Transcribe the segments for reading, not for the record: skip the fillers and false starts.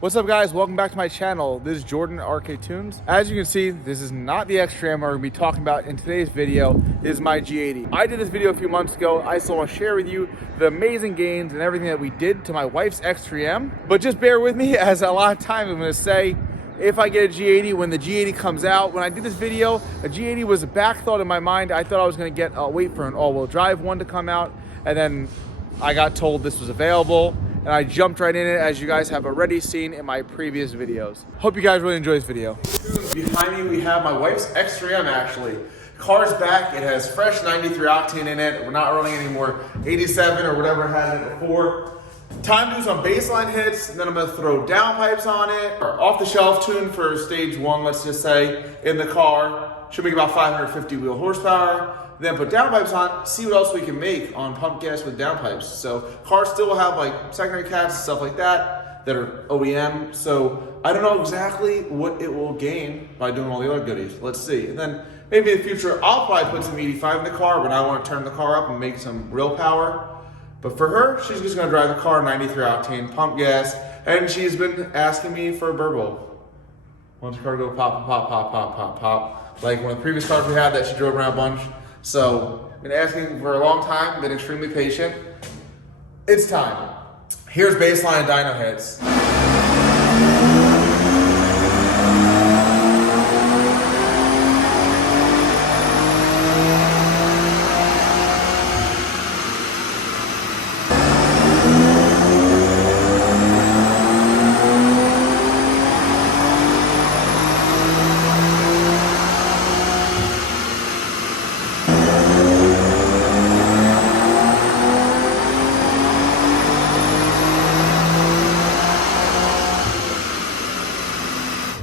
What's up guys, welcome back to my channel. This is Jordan RK Tunes. As you can see, this is not the X3M we're gonna be talking about in today's video. This is my G80. I did this video a few months ago. I still wanna share with you the amazing gains and everything that we did to my wife's X3M. But just bear with me, as a lot of times I'm gonna say, if I get a G80, when the G80 comes out, when I did this video, a G80 was a back thought in my mind. I thought I was gonna wait for an all-wheel drive one to come out, and then I got told this was available. And I jumped right in it, as you guys have already seen in my previous videos. Hope you guys really enjoy this video. Behind me, we have my wife's X3M actually. Car's back, it has fresh 93 octane in it. We're not running any more 87 or whatever it had in it before. Time to do some baseline hits, and then I'm gonna throw downpipes on it. Our off-the-shelf tune for stage one, let's just say, in the car. Should make about 550 wheel horsepower. Then put downpipes on, see what else we can make on pump gas with downpipes. So cars still will have like secondary cats and stuff like that are OEM. So I don't know exactly what it will gain by doing all the other goodies. Let's see. And then maybe in the future, I'll probably put some 85 in the car, but I want to turn the car up and make some real power. But for her, she's just gonna drive the car 93 octane pump gas. And she's been asking me for a BURBLE. Wants the car to go pop, pop, pop, pop, pop, pop. Like one of the previous cars we had that she drove around a bunch. So, been asking for a long time, been extremely patient. It's time. Here's baseline dyno hits.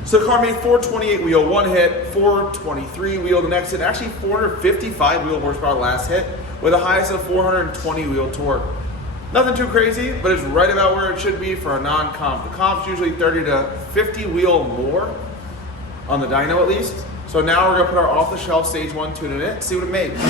So the car made 428 wheel one hit, 423 wheel the next hit, actually 455 wheel horsepower last hit, with a highest of 420 wheel torque. Nothing too crazy, but it's right about where it should be for a non-comp. The comp's usually 30 to 50 wheel more, on the dyno at least. So now we're gonna put our off-the-shelf stage one tune in it, see what it makes.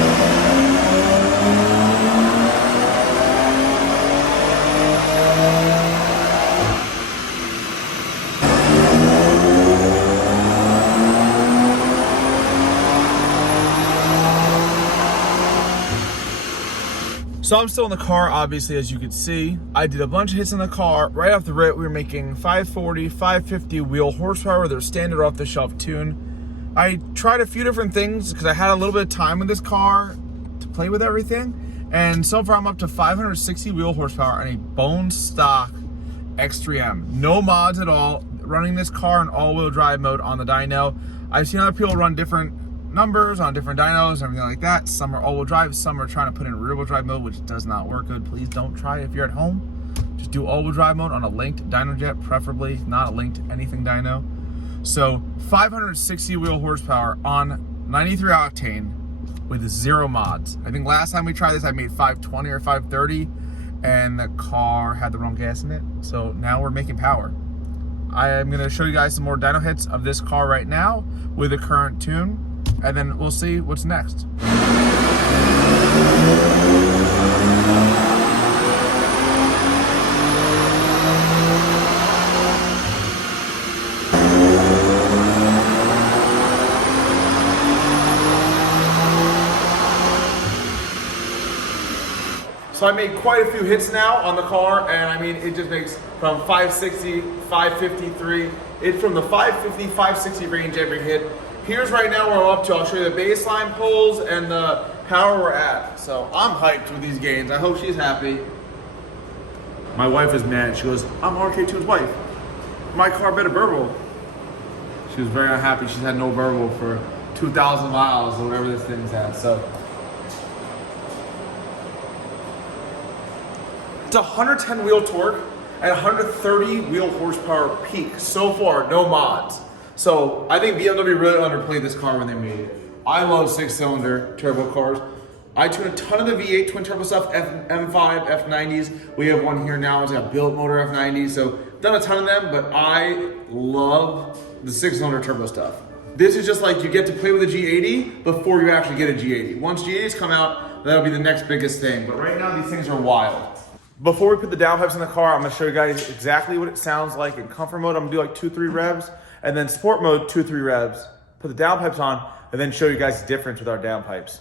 So I'm still in the car, obviously, as you can see. I did a bunch of hits in the car. Right off the rip, we were making 540, 550 wheel horsepower, their standard off-the-shelf tune. I tried a few different things because I had a little bit of time with this car to play with everything. And so far, I'm up to 560 wheel horsepower on a bone stock X3M. No mods at all. Running this car in all-wheel drive mode on the dyno. I've seen other people run different numbers on different dynos, everything like that. Some are all-wheel drive, some are trying to put in rear-wheel drive mode, which does not work good. Please don't try it if you're at home. Just do all-wheel drive mode on a linked dyno jet, preferably not a linked anything dyno. So 560 wheel horsepower on 93 octane with zero mods. I think last time we tried this, I made 520 or 530, and the car had the wrong gas in it. So now we're making power. I am gonna show you guys some more dyno hits of this car right now with the current tune, and then we'll see what's next. So I made quite a few hits now on the car, and I mean, it just makes from 560, 553, it's from the 550, 560 range every hit. Here's right now where I'm up to. I'll show you the baseline pulls and the power we're at. So I'm hyped with these gains. I hope she's happy. My wife is mad. She goes, I'm RK Tunes' wife. My car better BURBLE. She was very unhappy. She's had no BURBLE for 2,000 miles or whatever this thing's at. So it's 110 wheel torque and 130 wheel horsepower peak. So far, no mods. So I think BMW really underplayed this car when they made it. I love 6-cylinder turbo cars. I tune a ton of the V8 twin turbo stuff, M5, F90s. We have one here now, it's got built motor F90s. So done a ton of them, but I love the 6-cylinder turbo stuff. This is just like you get to play with a G80 before you actually get a G80. Once G80s come out, that'll be the next biggest thing. But right now these things are wild. Before we put the downpipes in the car, I'm gonna show you guys exactly what it sounds like in comfort mode. I'm gonna do like 2-3 revs, and then sport mode, 2-3 revs. Put the downpipes on, and then show you guys the difference with our downpipes.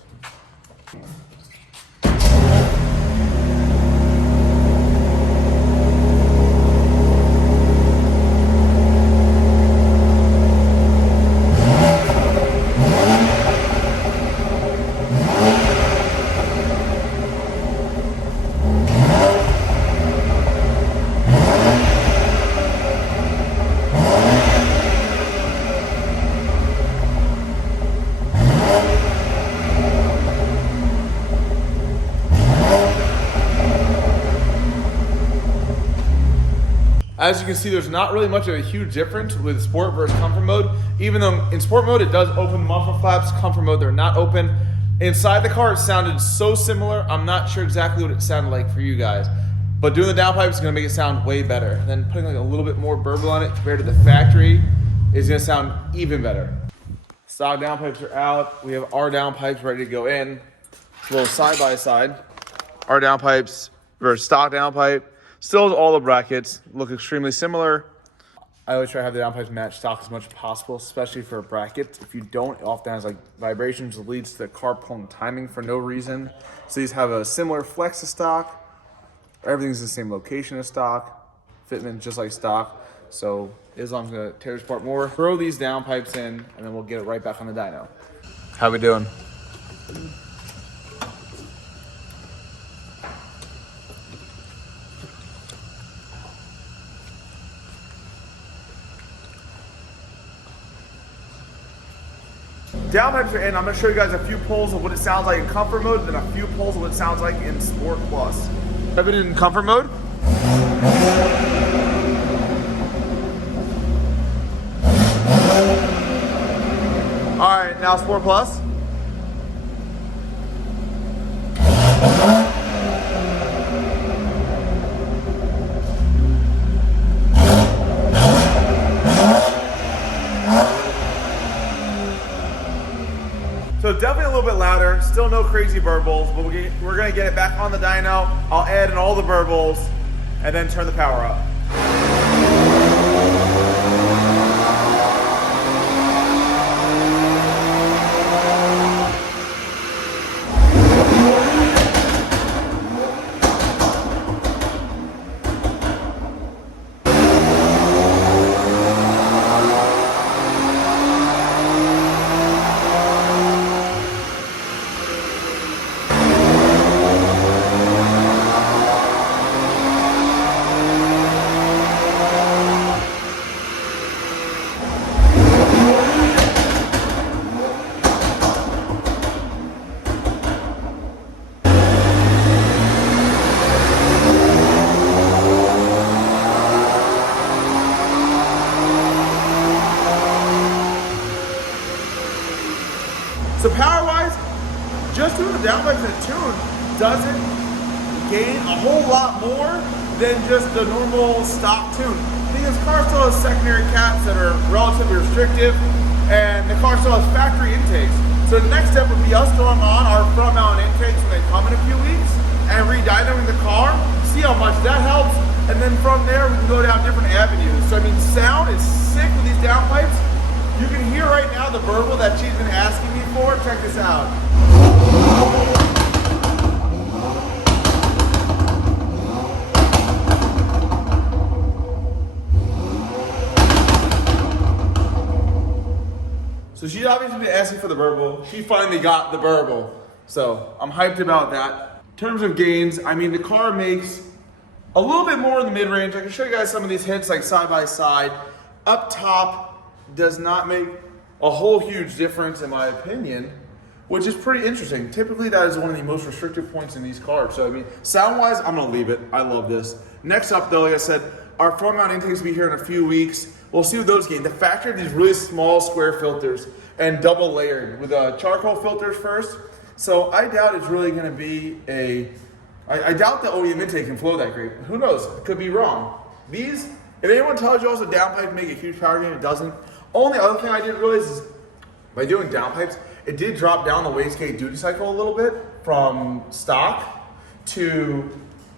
As you can see, there's not really much of a huge difference with sport versus comfort mode. Even though in sport mode, it does open the muffler flaps, comfort mode, they're not open. Inside the car, it sounded so similar. I'm not sure exactly what it sounded like for you guys, but doing the downpipe is gonna make it sound way better. And then putting like a little bit more burble on it compared to the factory is gonna sound even better. Stock downpipes are out. We have our downpipes ready to go in. It's a little side by side. Our downpipes versus stock downpipe. Still, all the brackets look extremely similar. I always try to have the downpipes match stock as much as possible, especially for a bracket. If you don't, it often has like vibrations that leads to the car pulling timing for no reason. So these have a similar flex to stock. Everything's in the same location as stock. Fitment just like stock. So Islam's gonna tear this apart more. Throw these downpipes in, and then we'll get it right back on the dyno. How we doing? Downpipes are in. I'm gonna show you guys a few pulls of what it sounds like in comfort mode, and then a few pulls of what it sounds like in Sport Plus. I've been in comfort mode. All right, now Sport Plus. So definitely a little bit louder, still no crazy burbles, but we're gonna get it back on the dyno. I'll add in all the burbles and then turn the power up. So power-wise, just doing the downpipes in a tune doesn't gain a whole lot more than just the normal stock tune. Because the car still has secondary caps that are relatively restrictive, and the car still has factory intakes. So the next step would be us throwing on our front mount intakes when they come in a few weeks, and re-dynoing the car, see how much that helps, and then from there we can go down different avenues. So I mean, sound is sick with these downpipes. You can hear right now the burble that she's been asking me for. Check this out. So she's obviously been asking for the burble. She finally got the burble. So I'm hyped about that. In terms of gains, I mean, the car makes a little bit more in the mid-range. I can show you guys some of these hits like side by side. Up top, does not make a whole huge difference in my opinion, which is pretty interesting. Typically that is one of the most restrictive points in these cars. So I mean, sound wise, I'm gonna leave it. I love this. Next up though, like I said, our front mount intakes will be here in a few weeks. We'll see what those gain. The factory of these really small square filters and double layered with charcoal filters first. So I doubt it's really gonna be I doubt the OEM intake can flow that great. Who knows, it could be wrong. These, if anyone tells you also downpipe make a huge power gain, it doesn't. Only other thing I didn't realize is by doing downpipes, it did drop down the wastegate duty cycle a little bit from stock to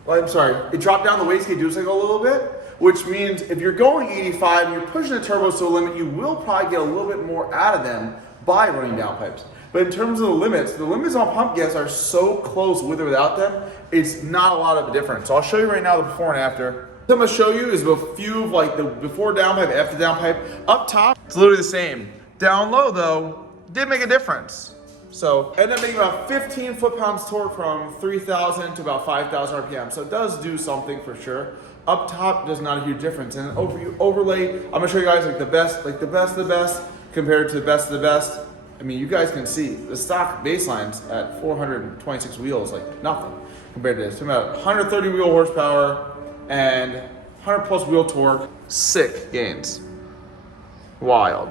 I'm sorry, it dropped down the wastegate dual cycle a little bit, which means if you're going 85 and you're pushing the turbos to the limit, you will probably get a little bit more out of them by running downpipes. But in terms of the limits on pump gas are so close with or without them, it's not a lot of a difference. So I'll show you right now the before and after. What I'm gonna show you is a few of like the before downpipe, after downpipe. Up top, it's literally the same. Down low though, did make a difference. So ended up making about 15 foot-pounds torque from 3,000 to about 5,000 RPM. So it does do something for sure. Up top, there's not a huge difference. And overlay, I'm gonna show you guys like the best of the best compared to the best of the best. I mean, you guys can see the stock baseline's at 426 wheels, like nothing compared to this. So about 130 wheel horsepower and 100 plus wheel torque. Sick gains. Wild.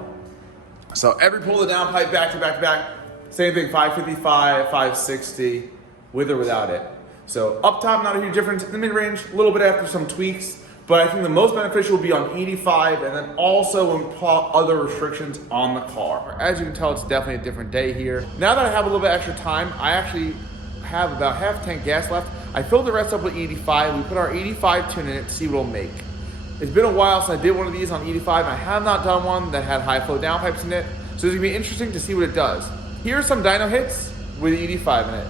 So every pull of the downpipe back to back to back, same thing, 555, 560, with or without it. So up top, not a huge difference. In the mid-range, a little bit after some tweaks, but I think the most beneficial will be on 85, and then also when we put other restrictions on the car. As you can tell, it's definitely a different day here. Now that I have a little bit extra time, I actually have about half a tank gas left. I filled the rest up with 85. We put our 85 tune in it to see what it'll make. It's been a while since I did one of these on 85. I have not done one that had high flow downpipes in it, so it's gonna be interesting to see what it does. Here are some dyno hits with 85 in it.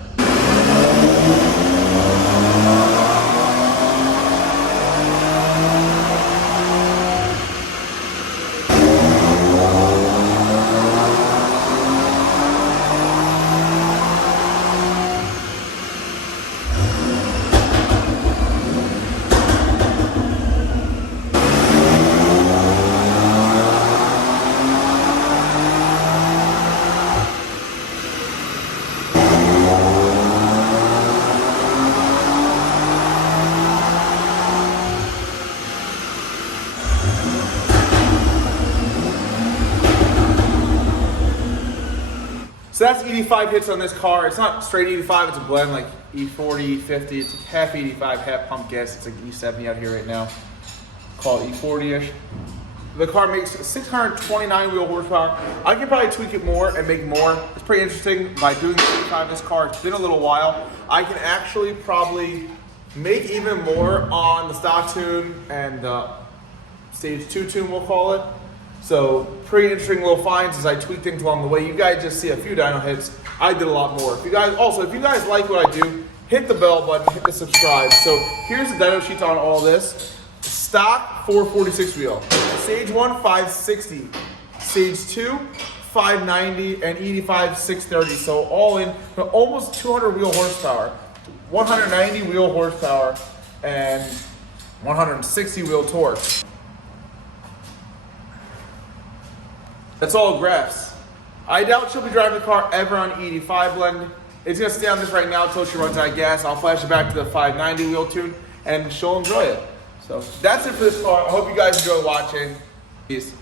So that's 85 hits on this car. It's not straight 85, it's a blend like E40, E50. It's like half 85, half pump gas. It's like E70 out here right now. Call it E40-ish. The car makes 629 wheel horsepower. I can probably tweak it more and make more. It's pretty interesting. By doing the 85 in this car, it's been a little while. I can actually probably make even more on the stock tune and the stage 2 tune, we'll call it. So pretty interesting little finds as I tweak things along the way. You guys just see a few dyno hits. I did a lot more. If you guys like what I do, hit the bell button, hit the subscribe. So here's the dyno sheet on all this. Stock 446 wheel. Stage 1 560. Stage 2 590 and 85 630. So all in almost 200 wheel horsepower. 190 wheel horsepower and 160 wheel torque. That's all graphs. I doubt she'll be driving the car ever on 85 blend. It's gonna stay on this right now until she runs out of gas. I'll flash it back to the 590 wheel tune and she'll enjoy it. So that's it for this car. I hope you guys enjoy watching. Peace.